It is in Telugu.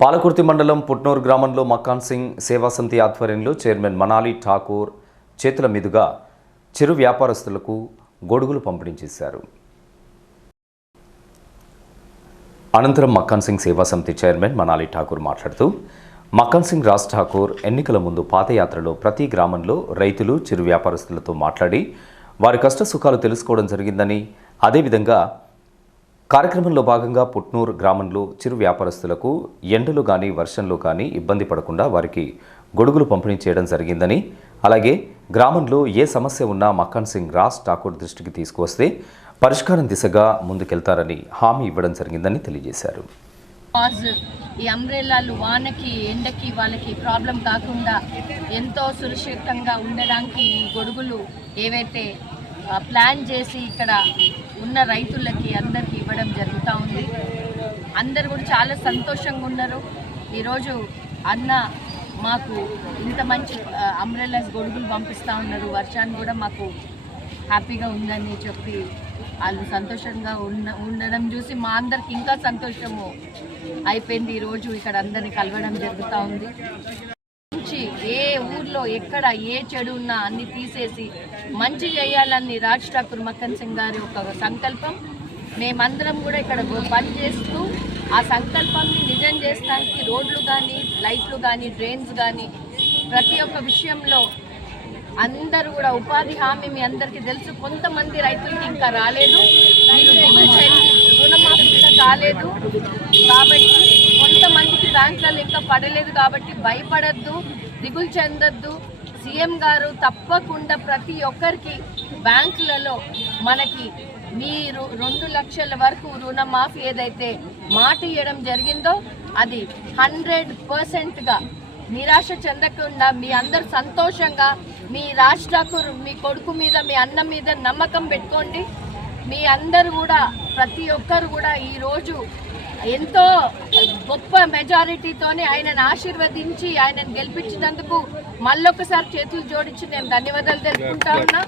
పాలకుర్తి మండలం పుట్నూరు గ్రామంలో మక్కాన్ సింగ్ సేవా సమితి ఆధ్వర్యంలో చైర్మన్ మనాలి ఠాకూర్ చేతుల మీదుగా చిరు వ్యాపారస్తులకు గొడుగులు పంపిణీ చేశారు. అనంతరం మక్కాన్ సింగ్ సేవా సమితి చైర్మన్ మనాలి ఠాకూర్ మాట్లాడుతూ మక్కాన్ సింగ్ రాజ్ ఠాకూర్ ఎన్నికల ముందు పాదయాత్రలో ప్రతి గ్రామంలో రైతులు చిరు వ్యాపారస్తులతో మాట్లాడి వారి కష్ట సుఖాలు తెలుసుకోవడం జరిగిందని అదేవిధంగా కార్యక్రమంలో భాగంగా పుట్నూరు గ్రామంలో చిరు వ్యాపారస్తులకు ఎండలు కానీ వర్షంలో కానీ ఇబ్బంది పడకుండా వారికి గొడుగులు పంపిణీ చేయడం జరిగిందని అలాగే గ్రామంలో ఏ సమస్య ఉన్నా మక్కన్ సింగ్ రాజ్ ఠాకూర్ దృష్టికి తీసుకువస్తే పరిష్కారం దిశగా ముందుకెళ్తారని హామీ ఇవ్వడం జరిగిందని తెలియజేశారు. ఈ అంబ్రెల్లాలు వానకి ఎండకి వాళ్ళకి ప్రాబ్లం కాకుండా ఎంతో సురక్షితంగా ఉండడానికి ఈ గొడుగులు ఏవైతే ప్లాన్ చేసి ఇక్కడ ఉన్న రైతులకి అందరికి ఇవ్వడం జరుగుతూ ఉంది. అందరు కూడా చాలా సంతోషంగా ఉన్నారు. ఈరోజు అన్న మాకు ఇంత మంచి అంబ్రెల్లాస్ గొడుగులు పంపిస్తూ ఉన్నారు. వర్షాన్ని కూడా మాకు హ్యాపీగా ఉందని చెప్పి వాళ్ళు సంతోషంగా ఉన్న ఉండడం చూసి మా అందరికి ఇంకా సంతోషము అయిపోయింది ఈరోజు ఇక్కడ అందరిని కలవడం జరుగుతూ ఉంది. మంచి ఏ ఊర్లో ఎక్కడ ఏ చెడు ఉన్నా అన్ని తీసేసి మంచి చేయాలని రాజ్ ఠాకూర్ మక్కన్ సింగ్ గారి ఒక సంకల్పం మేమందరం కూడా ఇక్కడ పని చేస్తూ ఆ సంకల్పాన్ని నిజం చేసడానికి రోడ్లు కానీ లైట్లు కానీ డ్రైన్స్ కానీ ప్రతి ఒక్క విషయంలో అందరూ కూడా ఉపాధి హామీ మీ అందరికీ తెలుసు. కొంతమంది రైతులకి ఇంకా రాలేదు. మీరు రుణమాఫీ ఇంకా కాలేదు. కాబట్టి కొంతమందికి బ్యాంకులలో ఇంకా పడలేదు కాబట్టి భయపడద్దు దిగులు చెందొద్దు. సీఎం గారు తప్పకుండా ప్రతి ఒక్కరికి బ్యాంకులలో మనకి మీరు రెండు లక్షల వరకు రుణమాఫీ ఏదైతే మాట ఇవ్వడం జరిగిందో అది హండ్రెడ్ పర్సెంట్గా నిరాశ చెందకుండా మీ అందరు సంతోషంగా మీ రాష్ట్రకు మీ కొడుకు మీద మీ అన్న మీద నమ్మకం పెట్టుకోండి. మీ అందరు కూడా ప్రతి ఒక్కరు కూడా ఈరోజు ఎంతో గొప్ప మెజారిటీతోనే ఆయనను ఆశీర్వదించి ఆయనను గెలిపించినందుకు మళ్ళొకసారి చేతులు జోడించి నేను ధన్యవాదాలు తెలుపుకుంటా ఉన్నా.